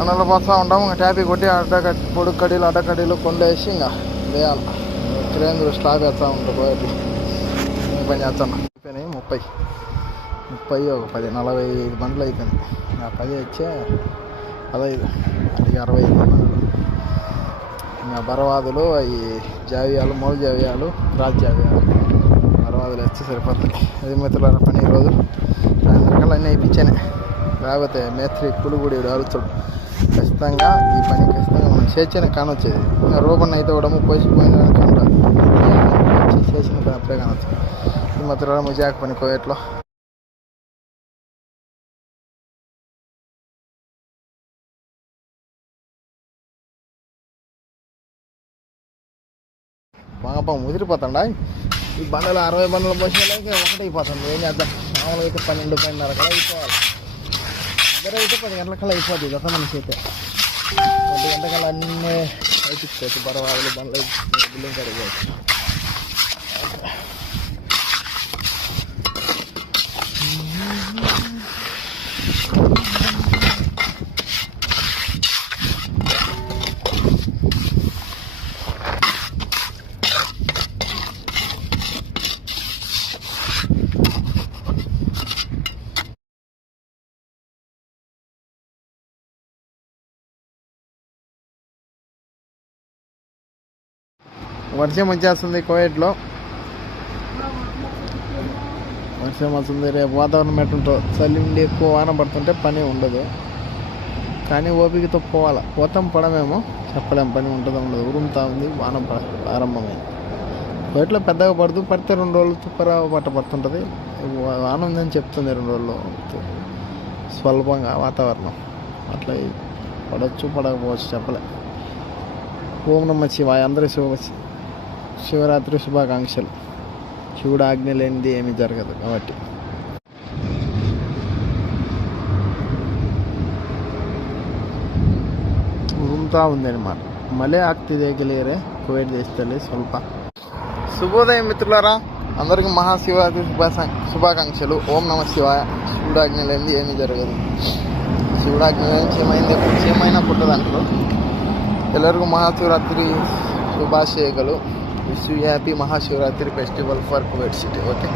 బండలు పోస్తూ ఉంటాం. ఇంకా ట్యాపీ కొట్టి పొడుగు కడీలు అడ్డకడీలు కొండేసి ఇంకా వేయాలి. ట్రైన్ స్టాప్ వేస్తూ ఉంటాం. పోయేది పని చేస్తాను. అయిపోయినాయి 30 ఒక 10 45 బండ్లు అయిపోయినాయి. ఆ 10 వచ్చే 15 అది 65 బండ్లు. ఇంకా బరవాదులు అవి జావియాలు, మూల జావియాలు, క్రాస్ జావియాలు, బరవాదులు వచ్చి సరిపోతాయి. అది మిత్రుల పని ఈరోజు సాయంత్రం అన్నీ అయిపించానే. లేకపోతే మేస్త్రి కులుగుడి అరుచుడు. ఖచ్చితంగా ఈ పని ఖచ్చితంగా మనం చేర్చనే కానొచ్చేది. ఇంకా రూపన్న అయితే కూడా పోసిపోయిన చేసిన పని అప్పుడే కానొచ్చు. ఈ మిత్రుల ముజాక పని కోయట్లో బాగా ముదిరిపోతాడా. ఈ బండలు 60 బండ్లు పోసేలాగా ఒకటైపోతుంది. ఏం చేద్దాం, మామూలుగా అయితే 12:30 కల్లా అయిపోవాలి. ఇద్దరైతే 10 గంటల కల్లా అయిపోతుంది కదా మనిషి అయితే. 1 గంట కల్లా అన్నీ అయిపోవచ్చు. బరవాదులు బండ్లు బిల్లింగ్ కడిగవచ్చు. వర్షం వచ్చేస్తుంది కోయట్లో. వర్షం వస్తుంది. రేపు వాతావరణం ఎట్టుంటో చలి ఉండి ఎక్కువ వాన పడుతుంటే పని ఉండదు. కానీ ఓపికతో పోవాలి. పోతాం పడమేమో చెప్పలేం. పని ఉంటుందో ఉండదు. ఉరుముతా ఉంది. వాన ప్రారంభమైంది. కోయట్లో పెద్దగా పడితే 2 రోజులు తుప్పర పడుతుంటుంది. వాన ఉందని చెప్తుంది 2 రోజుల్లో స్వల్పంగా వాతావరణం. అట్లా పడవచ్చు పడకపోవచ్చు చెప్పలే. ఓం నమః శివాయ. అందరూ శివరాత్రి శుభాకాంక్షలు. శివుడు ఆజ్ఞ లేనిది ఏమీ జరగదు కాబట్టి. ಉರುಮ್ತಾ ఉందన్నమాట. మళ్ళీ ಆಗ್ತಿದೆ కువైట్ చేస్తే స్వల్ప. శుభోదయం మిత్రులారా, అందరికీ మహాశివరాత్రి శుభాకాంక్షలు. ఓం నమః శివాయ. శివుడాజ్ఞ లేనిది ఏమీ జరగదు. శివుడాజ్ఞ ఏమైనా పుట్టదంటారు. ಎಲ್ಲರಿಗೂ మహాశివరాత్రి శుభాశయಗಳು. Wish you happy Mahashivratri festival for Kuwait city. Okay.